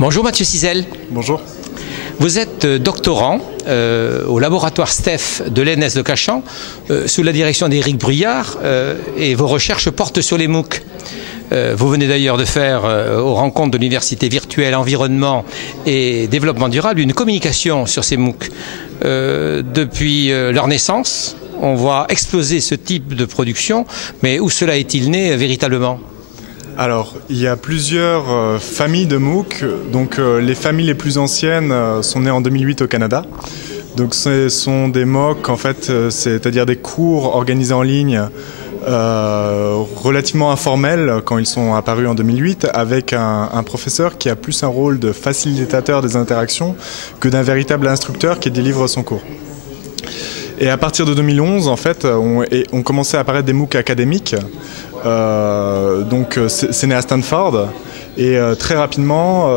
Bonjour Mathieu Cizel. Bonjour. Vous êtes doctorant au laboratoire STEF de l'ENS de Cachan sous la direction d'Éric Bruyard et vos recherches portent sur les MOOC. Vous venez d'ailleurs de faire aux rencontres de l'Université virtuelle environnement et développement durable une communication sur ces MOOC. Depuis leur naissance, on voit exploser ce type de production, mais où cela est-il né véritablement ? Alors, il y a plusieurs familles de MOOC. Donc, les familles les plus anciennes sont nées en 2008 au Canada. Donc, ce sont des MOOC, en fait, c'est-à-dire des cours organisés en ligne relativement informels quand ils sont apparus en 2008, avec un professeur qui a plus un rôle de facilitateur des interactions que d'un véritable instructeur qui délivre son cours. Et à partir de 2011, en fait, on commençait à apparaître des MOOC académiques. Donc c'est né à Stanford et très rapidement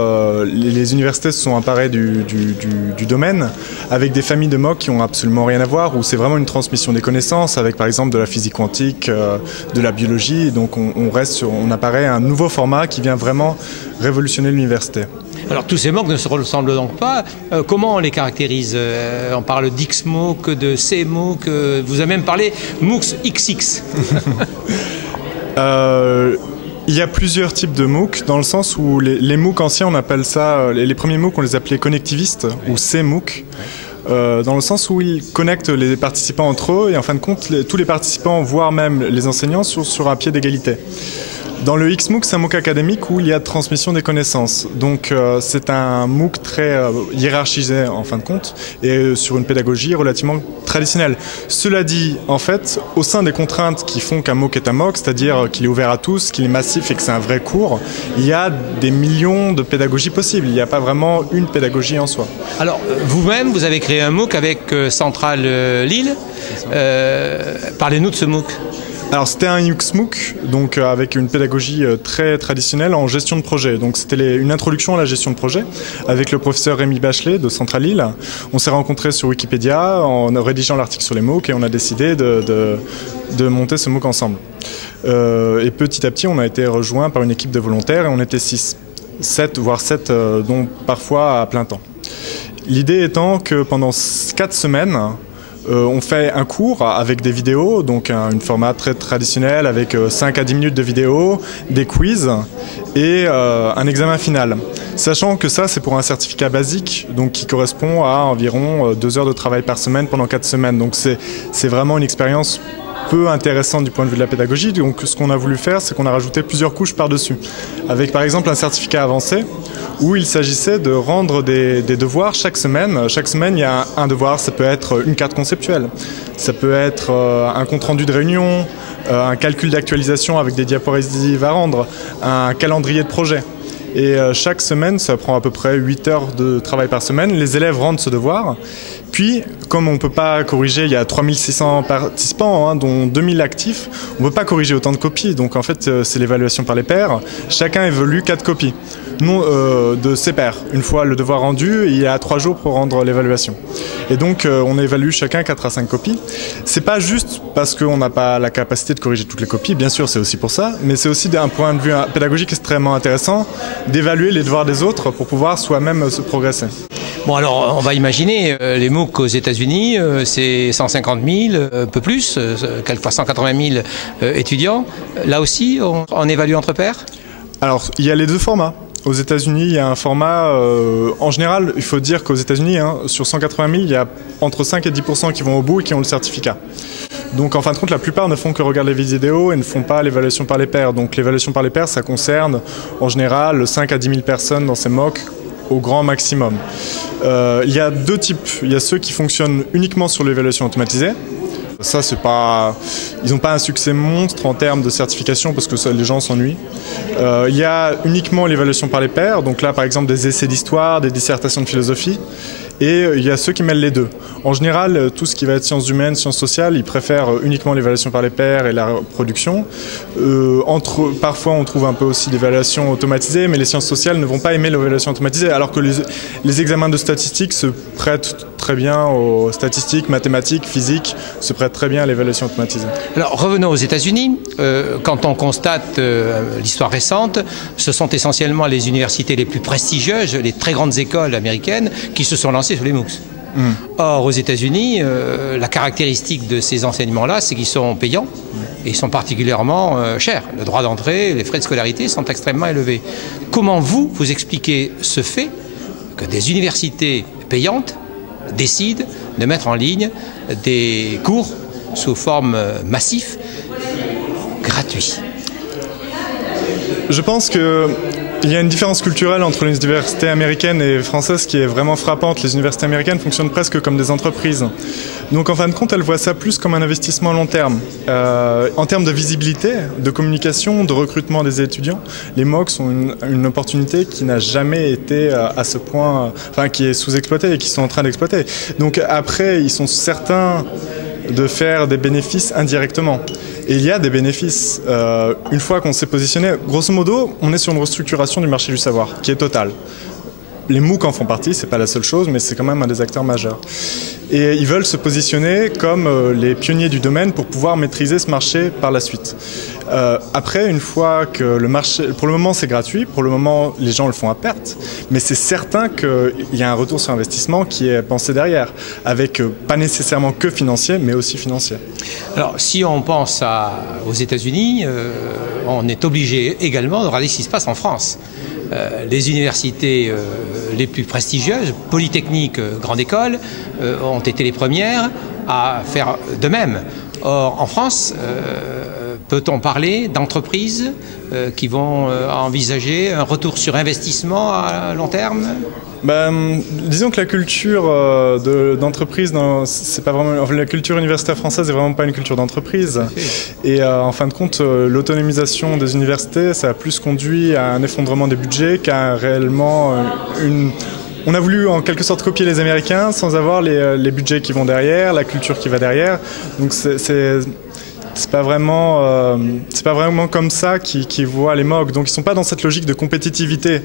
les universités se sont emparées du domaine avec des familles de MOOC qui ont absolument rien à voir, où c'est vraiment une transmission des connaissances avec par exemple de la physique quantique, de la biologie. Donc on apparaît un nouveau format qui vient vraiment révolutionner l'université. Alors tous ces MOOC ne se ressemblent donc pas. Comment on les caractérise? On parle d'X-MOOC, de C-MOOC, vous avez même parlé MOOCs XX. Il y a plusieurs types de MOOC, dans le sens où les MOOC anciens, on appelle ça, les premiers MOOC, on les appelait connectivistes ou C-MOOC, dans le sens où ils connectent les participants entre eux et en fin de compte, tous les participants, voire même les enseignants, sont sur un pied d'égalité. Dans le X-MOOC, c'est un MOOC académique où il y a de transmission des connaissances. Donc c'est un MOOC très hiérarchisé en fin de compte et sur une pédagogie relativement traditionnelle. Cela dit, en fait, au sein des contraintes qui font qu'un MOOC est un MOOC, c'est-à-dire qu'il est ouvert à tous, qu'il est massif et que c'est un vrai cours, il y a des millions de pédagogies possibles. Il n'y a pas vraiment une pédagogie en soi. Alors vous-même, vous avez créé un MOOC avec Centrale Lille. Parlez-nous de ce MOOC. Alors c'était un X-MOOC, donc avec une pédagogie très traditionnelle en gestion de projet. Donc c'était une introduction à la gestion de projet avec le professeur Rémi Bachelet de Centrale Lille. On s'est rencontrés sur Wikipédia en rédigeant l'article sur les MOOC et on a décidé de monter ce MOOC ensemble. Et petit à petit on a été rejoints par une équipe de volontaires et on était 6, 7 voire 7 dont parfois à plein temps. L'idée étant que pendant 4 semaines, on fait un cours avec des vidéos, donc un format très traditionnel avec 5 à 10 minutes de vidéo, des quiz et un examen final. Sachant que ça, c'est pour un certificat basique, donc qui correspond à environ 2 heures de travail par semaine pendant 4 semaines. Donc c'est vraiment une expérience peu intéressante du point de vue de la pédagogie. Donc ce qu'on a voulu faire, c'est qu'on a rajouté plusieurs couches par-dessus. Avec par exemple un certificat avancé, où il s'agissait de rendre des devoirs chaque semaine. Chaque semaine, il y a un devoir, ça peut être une carte conceptuelle, ça peut être un compte-rendu de réunion, un calcul d'actualisation avec des diapositives à rendre, un calendrier de projet. Et chaque semaine, ça prend à peu près 8 heures de travail par semaine. Les élèves rendent ce devoir. Puis, comme on ne peut pas corriger, il y a 3600 participants, dont 2000 actifs, on ne peut pas corriger autant de copies. Donc en fait, c'est l'évaluation par les pairs. Chacun évalue 4 copies de ses pairs. Une fois le devoir rendu, il y a 3 jours pour rendre l'évaluation. Et donc, on évalue chacun 4 à 5 copies. C'est pas juste parce qu'on n'a pas la capacité de corriger toutes les copies, bien sûr, c'est aussi pour ça, mais c'est aussi d'un point de vue pédagogique extrêmement intéressant d'évaluer les devoirs des autres pour pouvoir soi-même se progresser. Bon alors, on va imaginer, les MOOC aux États-Unis, c'est 150 000, un peu plus, quelquefois 180 000 étudiants. Là aussi, on évalue entre pairs? Alors, il y a les deux formats. Aux États-Unis, il y a un format, en général, il faut dire qu'aux États-Unis, sur 180 000, il y a entre 5 et 10% qui vont au bout et qui ont le certificat. Donc en fin de compte, la plupart ne font que regarder les vidéos et ne font pas l'évaluation par les pairs. Donc l'évaluation par les pairs, ça concerne en général 5 à 10 000 personnes dans ces MOOC au grand maximum. Il y a deux types. Il y a ceux qui fonctionnent uniquement sur l'évaluation automatisée. Ça, c'est pas... Ils n'ont pas un succès monstre en termes de certification parce que les gens s'ennuient. Il y a uniquement l'évaluation par les pairs. Donc là, par exemple, des essais d'histoire, des dissertations de philosophie. et il y a ceux qui mêlent les deux. En général, tout ce qui va être sciences humaines, sciences sociales, ils préfèrent uniquement l'évaluation par les pairs et la reproduction. Parfois, on trouve un peu aussi l'évaluation automatisée, mais les sciences sociales ne vont pas aimer l'évaluation automatisée, alors que les examens de statistiques se prêtent très bien aux statistiques, mathématiques, physiques, se prêtent très bien à l'évaluation automatisée. Alors revenons aux États-Unis. Quand on constate l'histoire récente, ce sont essentiellement les universités les plus prestigieuses, les très grandes écoles américaines qui se sont lancées sur les MOOCs. Or, aux États-Unis, la caractéristique de ces enseignements-là, c'est qu'ils sont payants et ils sont particulièrement chers. Le droit d'entrée, les frais de scolarité sont extrêmement élevés. Comment vous expliquez ce fait que des universités payantes décident de mettre en ligne des cours sous forme massive, gratuits? Je pense qu'il y a une différence culturelle entre les universités américaines et françaises qui est vraiment frappante. Les universités américaines fonctionnent presque comme des entreprises. Donc en fin de compte, elles voient ça plus comme un investissement à long terme. En termes de visibilité, de communication, de recrutement des étudiants, les MOOC sont une opportunité qui n'a jamais été à ce point, enfin qui est sous-exploitée et qui sont en train d'exploiter. Donc après, ils sont certains de faire des bénéfices indirectement. Et il y a des bénéfices. Une fois qu'on s'est positionné, grosso modo, on est sur une restructuration du marché du savoir, qui est totale. Les MOOC en font partie, c'est pas la seule chose, mais c'est quand même un des acteurs majeurs. Et ils veulent se positionner comme les pionniers du domaine pour pouvoir maîtriser ce marché par la suite. Après, une fois que le marché... Pour le moment, c'est gratuit. Pour le moment, les gens le font à perte. Mais c'est certain qu'il y a un retour sur investissement qui est pensé derrière, avec pas nécessairement que financier, mais aussi financier. Alors, si on pense aux États-Unis, on est obligé également de regarder ce qui se passe en France. Les universités les plus prestigieuses, Polytechnique, Grande École, ont été les premières à faire de même. Or, en France, peut-on parler d'entreprises qui vont envisager un retour sur investissement à long terme ? Disons que la culture d'entreprise, c'est pas vraiment, la culture universitaire française n'est vraiment pas une culture d'entreprise. Et en fin de compte, l'autonomisation des universités, ça a plus conduit à un effondrement des budgets qu'à réellement On a voulu en quelque sorte copier les Américains sans avoir les budgets qui vont derrière, la culture qui va derrière. Donc c'est pas vraiment comme ça qu'ils voient les MOOC. Donc ils sont pas dans cette logique de compétitivité.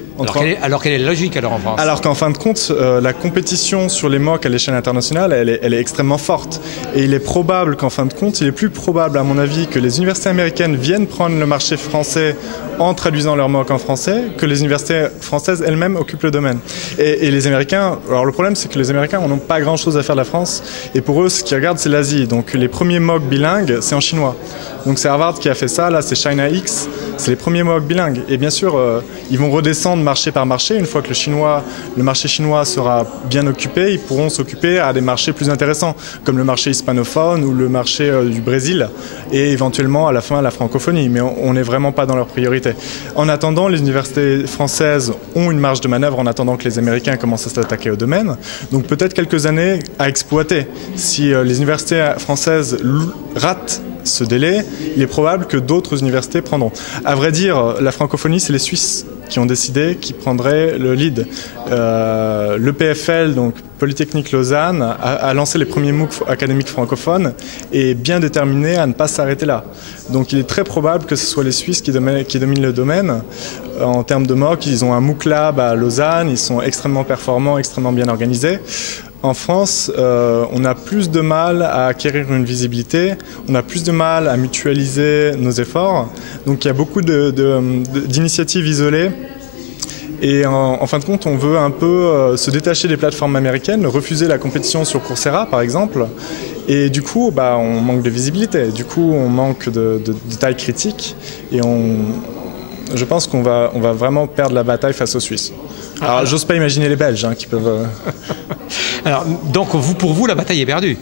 Alors quelle est la logique alors en France ? Alors qu'en fin de compte, la compétition sur les MOOC à l'échelle internationale, elle est extrêmement forte. Et il est probable qu'en fin de compte, il est plus probable à mon avis que les universités américaines viennent prendre le marché français en traduisant leur MOOC en français, que les universités françaises elles-mêmes occupent le domaine. Et les Américains, alors le problème c'est que les Américains n'ont pas grand-chose à faire de la France, et pour eux ce qu'ils regardent c'est l'Asie. Donc les premiers MOOC bilingues c'est en chinois. Donc c'est Harvard qui a fait ça, là c'est China X, c'est les premiers MOOC bilingues. Et bien sûr, ils vont redescendre marché par marché. Une fois que le marché chinois sera bien occupé, ils pourront s'occuper à des marchés plus intéressants, comme le marché hispanophone ou le marché du Brésil, et éventuellement à la fin la francophonie. Mais on n'est vraiment pas dans leur priorité. En attendant, les universités françaises ont une marge de manœuvre en attendant que les Américains commencent à s'attaquer au domaine. Donc peut-être quelques années à exploiter. Si les universités françaises ratent ce délai, il est probable que d'autres universités prendront. À vrai dire, la francophonie, c'est les Suisses qui ont décidé qu'ils prendraient le lead. Le PFL, donc Polytechnique Lausanne, a lancé les premiers MOOC académiques francophones et est bien déterminé à ne pas s'arrêter là. Donc il est très probable que ce soit les Suisses qui dominent le domaine. En termes de MOOC, ils ont un MOOC Lab à Lausanne, ils sont extrêmement performants, extrêmement bien organisés. En France, on a plus de mal à acquérir une visibilité, on a plus de mal à mutualiser nos efforts. Donc il y a beaucoup d'initiatives isolées. Et en fin de compte, on veut un peu se détacher des plateformes américaines, refuser la compétition sur Coursera par exemple. Et du coup, on manque de visibilité, du coup on manque de taille critique. Et je pense qu'on va vraiment perdre la bataille face aux Suisses. Alors j'ose pas imaginer les Belges qui peuvent... Alors, donc pour vous, la bataille est perdue?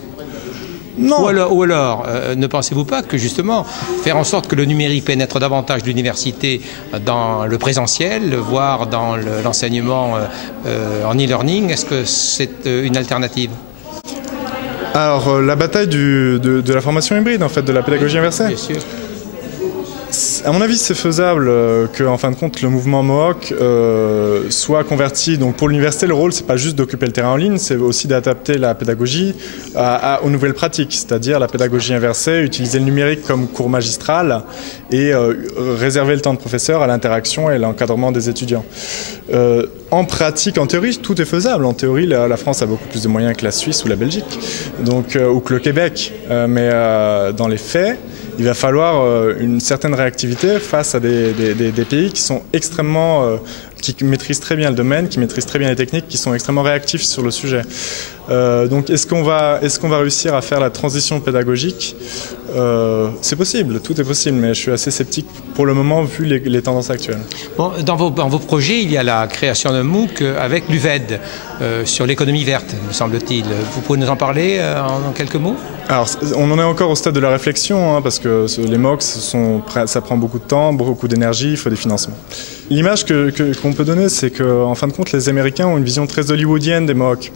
Non. Ou alors ne pensez-vous pas que justement, faire en sorte que le numérique pénètre davantage l'université dans le présentiel, voire dans l'enseignement en e-learning, est-ce que c'est une alternative? Alors, la bataille de la formation hybride, en fait, de la pédagogie inversée. Bien sûr. À mon avis, c'est faisable que, en fin de compte, le mouvement Mohawk soit converti. Donc, pour l'université, le rôle, c'est pas juste d'occuper le terrain en ligne, c'est aussi d'adapter la pédagogie aux nouvelles pratiques, c'est-à-dire la pédagogie inversée, utiliser le numérique comme cours magistral et réserver le temps de professeur à l'interaction et l'encadrement des étudiants. En pratique, en théorie, tout est faisable. En théorie, la France a beaucoup plus de moyens que la Suisse ou la Belgique, donc, ou que le Québec. Mais dans les faits, il va falloir une certaine réactivité face à des pays qui sont extrêmement, qui maîtrisent très bien le domaine, qui maîtrisent très bien les techniques, qui sont extrêmement réactifs sur le sujet. Donc est-ce qu'on va réussir à faire la transition pédagogique? C'est possible, tout est possible, mais je suis assez sceptique pour le moment vu les tendances actuelles. Bon, dans vos projets, il y a la création d'un MOOC avec l'UVED sur l'économie verte, me semble-t-il. Vous pouvez nous en parler en quelques mots? Alors, on en est encore au stade de la réflexion, parce que les MOOC, ça prend beaucoup de temps, beaucoup d'énergie, il faut des financements. L'image qu'on peut donner, c'est qu'en fin de compte, les Américains ont une vision très hollywoodienne des MOOC.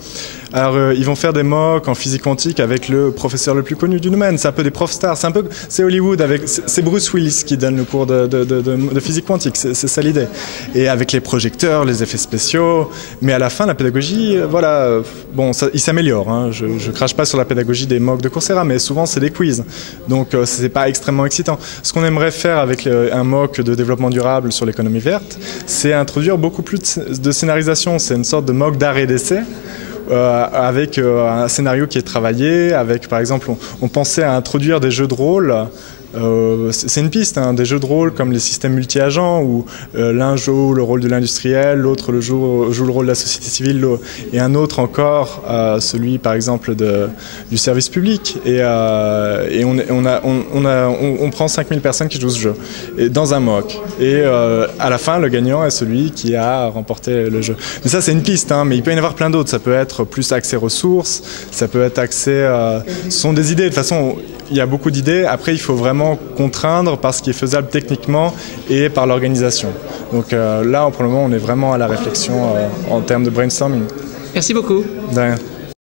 Alors, ils vont faire des MOOC en physique quantique avec le professeur le plus connu du domaine. C'est un peu des profs stars. C'est Hollywood. C'est Bruce Willis qui donne le cours de physique quantique. C'est ça l'idée. Et avec les projecteurs, les effets spéciaux. Mais à la fin, la pédagogie, voilà. Bon, il s'améliore. Je crache pas sur la pédagogie des MOOC de Coursera, mais souvent c'est des quiz. Donc, c'est pas extrêmement excitant. Ce qu'on aimerait faire avec un MOOC de développement durable sur l'économie verte, c'est introduire beaucoup plus de scénarisation. C'est une sorte de MOOC d'art et d'essai. Avec un scénario qui est travaillé, avec par exemple on pensait à introduire des jeux de rôle, c'est une piste, des jeux de rôle comme les systèmes multi-agents où l'un joue le rôle de l'industriel, l'autre joue le rôle de la société civile et un autre encore celui par exemple du service public et on prend 5000 personnes qui jouent ce jeu et dans un MOOC et à la fin le gagnant est celui qui a remporté le jeu. Mais ça c'est une piste, mais il peut y en avoir plein d'autres. Ça peut être plus accès ressources, ça peut être accès ce sont des idées. De toute façon il y a beaucoup d'idées. Après il faut vraiment contraindre par ce qui est faisable techniquement et par l'organisation. Donc là, pour le moment, on est vraiment à la réflexion en termes de brainstorming. Merci beaucoup. De rien.